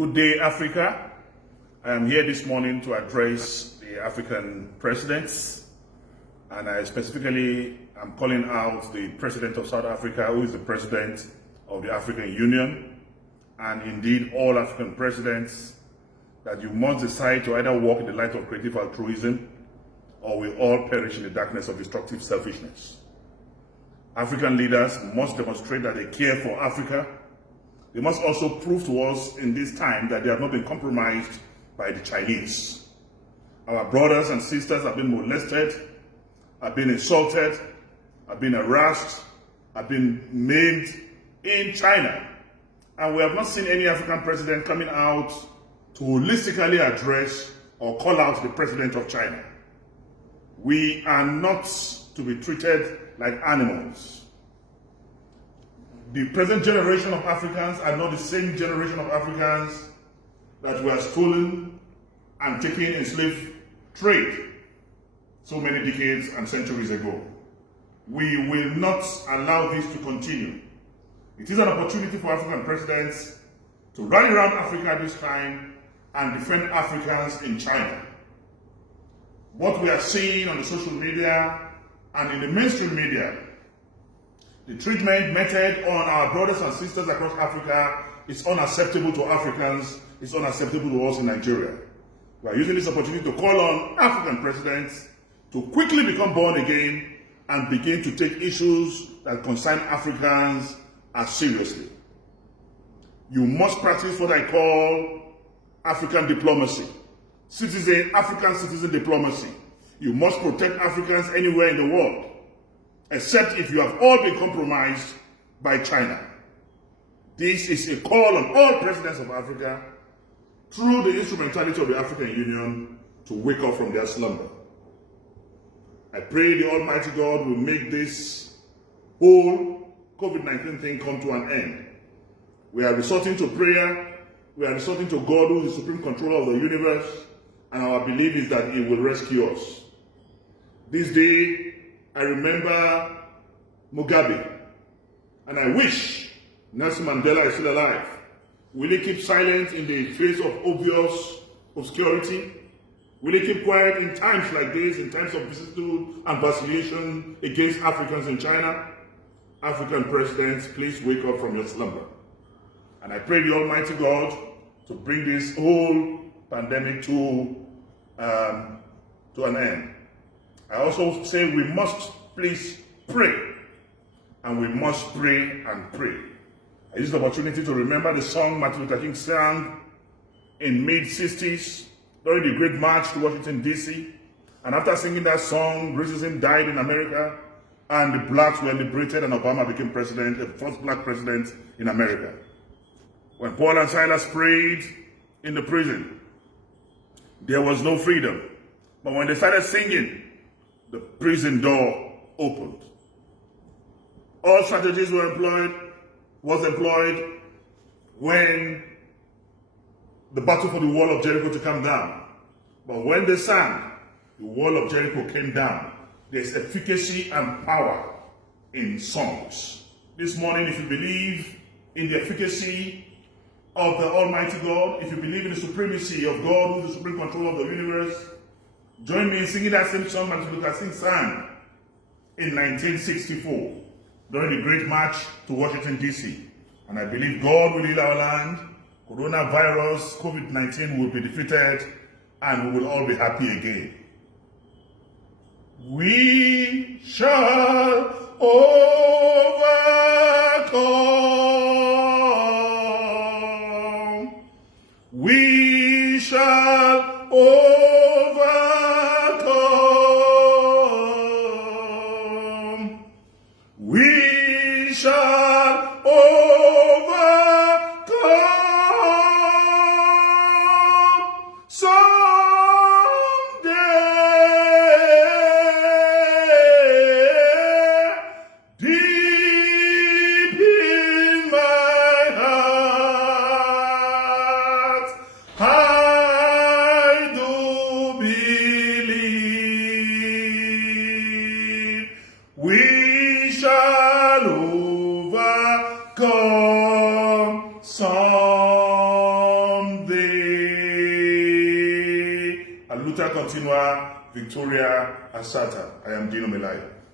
Good day, Africa. I am here this morning to address the African presidents, and I specifically am calling out the President of South Africa, who is the President of the African Union, and indeed all African presidents, that you must decide to either walk in the light of creative altruism or we all perish in the darkness of destructive selfishness. African leaders must demonstrate that they care for Africa. They must also prove to us in this time that they have not been compromised by the Chinese. Our brothers and sisters have been molested, have been insulted, have been harassed, have been maimed in China. And we have not seen any African president coming out to holistically address or call out the president of China. We are not to be treated like animals. The present generation of Africans are not the same generation of Africans that were stolen and taken in slave trade so many decades and centuries ago. We will not allow this to continue. It is an opportunity for African presidents to rally around Africa this time and defend Africans in China. What we are seeing on the social media and in the mainstream media, the treatment meted on our brothers and sisters across Africa is unacceptable to Africans, it's unacceptable to us in Nigeria. We are using this opportunity to call on African presidents to quickly become born again and begin to take issues that concern Africans as seriously. You must practice what I call African diplomacy, African citizen diplomacy. You must protect Africans anywhere in the world, except if you have all been compromised by China. This is a call on all presidents of Africa, through the instrumentality of the African Union, to wake up from their slumber. I pray the Almighty God will make this whole COVID-19 thing come to an end. We are resorting to prayer. We are resorting to God, who is the supreme controller of the universe, and our belief is that He will rescue us. This day, I remember Mugabe, and I wish Nelson Mandela is still alive. Will he keep silent in the face of obvious obscurity? Will he keep quiet in times like this, in times of vicissitude and vacillation against Africans in China? African presidents, please wake up from your slumber. And I pray the Almighty God to bring this whole pandemic to an end. I also say we must please pray, and we must pray and pray. I use the opportunity to remember the song Martin Luther King sang in mid-60s during the Great March to Washington, D.C. And after singing that song, racism died in America, and the blacks were liberated, and Obama became president, the first black president in America. When Paul and Silas prayed in the prison, there was no freedom. But when they started singing, the prison door opened. All strategies was employed when the battle for the wall of Jericho to come down. But when they sang, the wall of Jericho came down. There's efficacy and power in songs. This morning, if you believe in the efficacy of the Almighty God, if you believe in the supremacy of God, who is the supreme controller of the universe, join me in singing that same song Martin Luther King sang in 1964 during the Great March to Washington, D.C. And I believe God will heal our land, coronavirus, COVID-19 will be defeated, and we will all be happy again. We shall overcome. We shall overcome. We shall overcome someday. Deep in my heart, I do Saluta continua, Victoria Asata. I am Dino Melai.